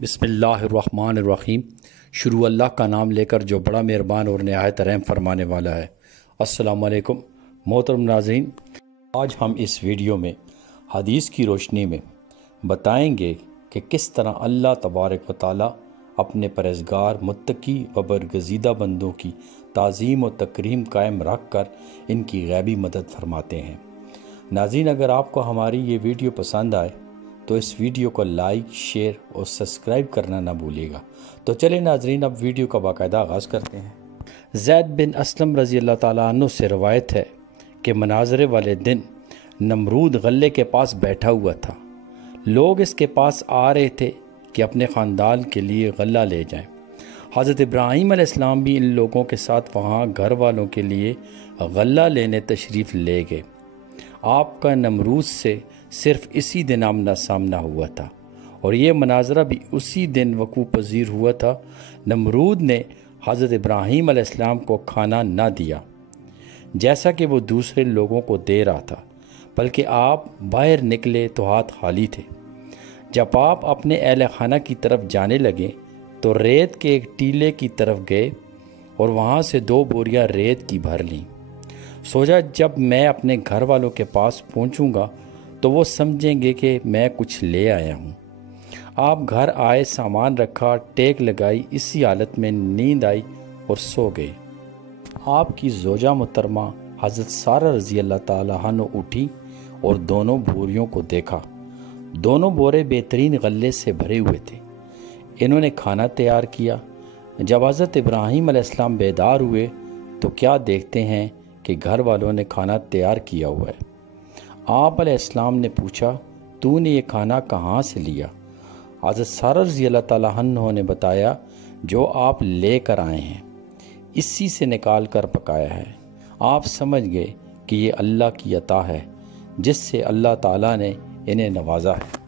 بسم اللہ الرحمن الرحیم۔ شروع اللہ کا نام لے کر جو بڑا مہربان اور نہایت رحم فرمانے والا ہے۔ السلام علیکم محترم ناظرین، آج ہم اس ویڈیو میں حدیث کی روشنی میں بتائیں گے کہ کس طرح اللہ تبارک و تعالی اپنے پرہیزگار متقی و برگزیدہ بندوں کی تعظیم و تکریم قائم رکھ کر ان کی غیبی مدد فرماتے ہیں۔ ناظرین، اگر آپ کو ہماری یہ ویڈیو پسند آئے تو اس ویڈیو کو لائک، شیئر اور سبسکرائب کرنا نہ بھولیے گا۔ تو چلیں ناظرین، اب ویڈیو کا باقاعدہ آغاز کرتے ہیں۔ زید بن اسلم رضی اللہ تعالیٰ عنہ سے روایت ہے کہ مناظرے والے دن نمرود غلے کے پاس بیٹھا ہوا تھا۔ لوگ اس کے پاس آ رہے تھے کہ اپنے خاندان کے لیے غلہ لے جائیں۔ حضرت ابراہیم علیہ السلام بھی ان لوگوں کے ساتھ وہاں گھر والوں کے لیے غلہ لینے تشریف لے گئے۔ آپ کا نمرود سے صرف اسی دن آمنا سامنا ہوا تھا اور یہ مناظرہ بھی اسی دن وقوع پذیر ہوا تھا۔ نمرود نے حضرت ابراہیم علیہ السلام کو کھانا نہ دیا جیسا کہ وہ دوسرے لوگوں کو دے رہا تھا، بلکہ آپ باہر نکلے تو ہاتھ خالی تھے۔ جب آپ اپنے اہل خانہ کی طرف جانے لگے تو ریت کے ایک ٹیلے کی طرف گئے اور وہاں سے 2 بوریاں ریت کی بھر لیں۔ سوچا جب میں اپنے گھر والوں کے پاس پہنچوں گا تو وہ سمجھیں گے کہ میں کچھ لے آیا ہوں۔ آپ گھر آئے، سامان رکھا، ٹیک لگائی، اسی حالت میں نیند آئی اور سو گئے۔ آپ کی زوجہ محترمہ حضرت سارہ رضی اللہ تعالیٰ عنہ اٹھی اور دونوں بوریوں کو دیکھا۔ دونوں بورے بہترین غلے سے بھرے ہوئے تھے۔ انہوں نے کھانا تیار کیا۔ جب حضرت ابراہیم علیہ السلام بیدار ہوئے تو کیا دیکھتے ہیں کہ گھر والوں نے کھانا تیار کیا ہوا ہے۔ آپ علیہ السلام نے پوچھا، تو نے یہ کھانا کہاں سے لیا؟ حضرت سارہ رضی اللہ تعالیٰ عنہ نے بتایا، جو آپ لے کر آئے ہیں اسی سے نکال کر پکایا ہے۔ آپ سمجھ گئے کہ یہ اللہ کی عطا ہے جس سے اللہ تعالیٰ نے انہیں نوازا ہے۔